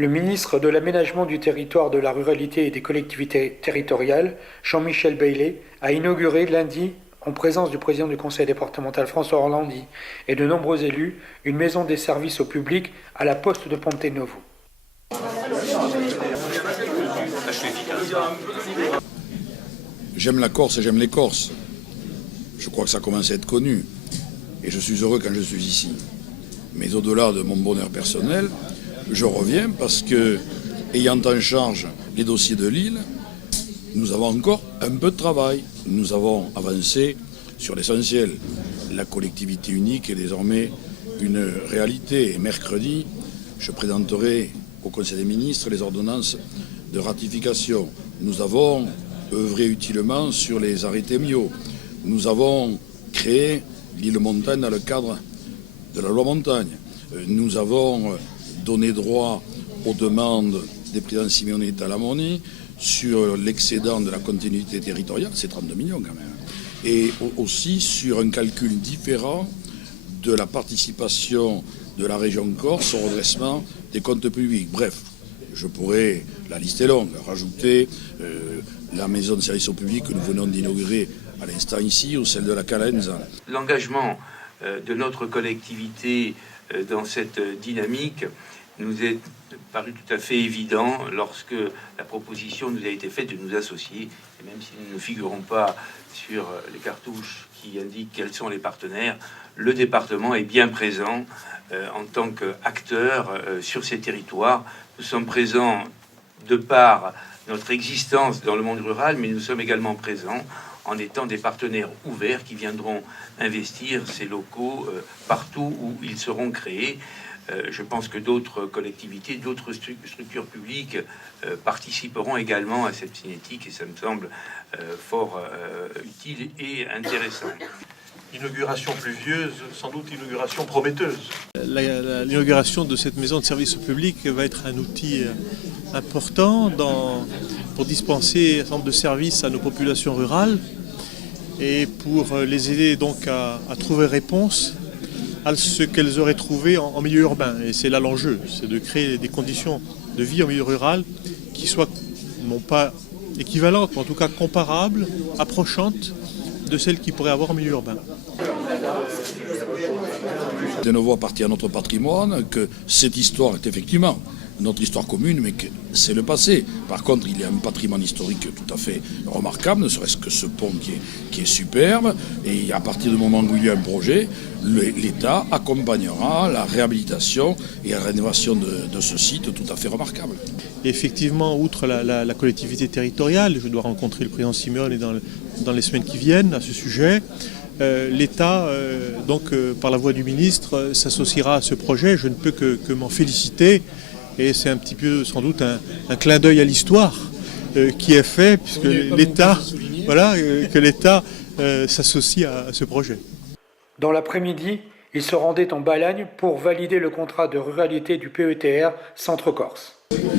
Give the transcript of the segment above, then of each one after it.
Le ministre de l'Aménagement du territoire, de la ruralité et des collectivités territoriales, Jean-Michel Bailey, a inauguré lundi, en présence du président du conseil départemental François Orlandi et de nombreux élus, une maison des services au public à la poste de Ponte Novo. J'aime la Corse et j'aime les Corses. Je crois que ça commence à être connu. Et je suis heureux quand je suis ici. Mais au-delà de mon bonheur personnel, je reviens parce que, ayant en charge les dossiers de l'île, nous avons encore un peu de travail. Nous avons avancé sur l'essentiel. La collectivité unique est désormais une réalité. Et mercredi, je présenterai au Conseil des ministres les ordonnances de ratification. Nous avons œuvré utilement sur les arrêtés MIO. Nous avons créé l'île Montagne dans le cadre de la loi Montagne. Nous avons donné droit aux demandes des présidents Simeone et Talamoni sur l'excédent de la continuité territoriale, c'est 32 millions quand même, et aussi sur un calcul différent de la participation de la région Corse au redressement des comptes publics. Bref, je pourrais, la liste est longue, rajouter la maison de service au public que nous venons d'inaugurer à l'instant ici, ou celle de la Calenza. L'engagement de notre collectivité dans cette dynamique nous est paru tout à fait évident lorsque la proposition nous a été faite de nous associer. Et même si nous ne figurons pas sur les cartouches qui indiquent quels sont les partenaires, le département est bien présent en tant qu'acteur sur ces territoires. Nous sommes présents de par notre existence dans le monde rural, mais nous sommes également présents en étant des partenaires ouverts qui viendront investir ces locaux partout où ils seront créés. Je pense que d'autres collectivités, d'autres structures publiques participeront également à cette cinétique et ça me semble fort utile et intéressant. Inauguration pluvieuse, sans doute inauguration prometteuse. L'inauguration de cette maison de service au public va être un outil important pour dispenser un certain nombre de services à nos populations rurales et pour les aider donc à trouver réponse à ce qu'elles auraient trouvé en milieu urbain. Et c'est là l'enjeu, c'est de créer des conditions de vie en milieu rural qui soient non pas équivalentes, mais en tout cas comparables, approchantes de celles qu'il pourrait avoir en milieu urbain. De nouveau appartient à notre patrimoine, que cette histoire est effectivement notre histoire commune, mais que c'est le passé. Par contre, il y a un patrimoine historique tout à fait remarquable, ne serait-ce que ce pont qui est superbe, et à partir du moment où il y a un projet, l'État accompagnera la réhabilitation et la rénovation de ce site tout à fait remarquable. Et effectivement, outre la collectivité territoriale, je dois rencontrer le président Simeone dans les semaines qui viennent à ce sujet. L'État, par la voix du ministre, s'associera à ce projet. Je ne peux que m'en féliciter. Et c'est un petit peu, sans doute, un clin d'œil à l'histoire qui est fait, puisque l'État s'associe à ce projet. Dans l'après-midi, il se rendait en Balagne pour valider le contrat de ruralité du PETR Centre-Corse.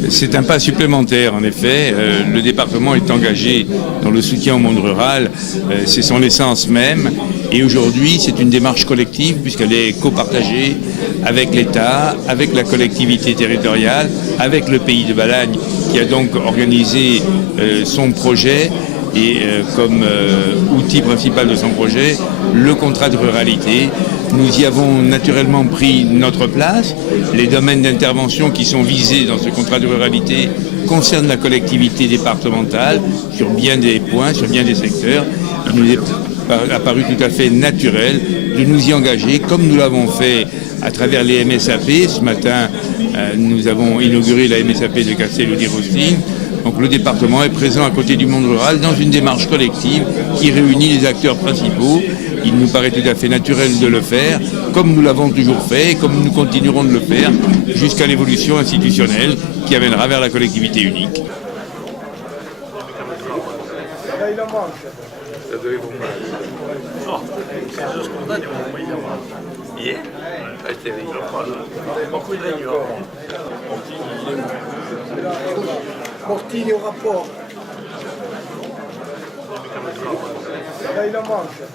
C'est un pas supplémentaire, en effet. Le département est engagé dans le soutien au monde rural. C'est son essence même. Et aujourd'hui, c'est une démarche collective puisqu'elle est copartagée avec l'État, avec la collectivité territoriale, avec le pays de Balagne qui a donc organisé son projet et comme outil principal de son projet, le contrat de ruralité. Nous y avons naturellement pris notre place. Les domaines d'intervention qui sont visés dans ce contrat de ruralité concernent la collectivité départementale sur bien des points, sur bien des secteurs. Il nous est apparu tout à fait naturel de nous y engager, comme nous l'avons fait à travers les MSAP. Ce matin, nous avons inauguré la MSAP de Castello di Rostin. Donc le département est présent à côté du monde rural dans une démarche collective qui réunit les acteurs principaux. Il nous paraît tout à fait naturel de le faire, comme nous l'avons toujours fait et comme nous continuerons de le faire jusqu'à l'évolution institutionnelle qui amènera vers la collectivité unique. Mortigno rapport. Dai la mancia.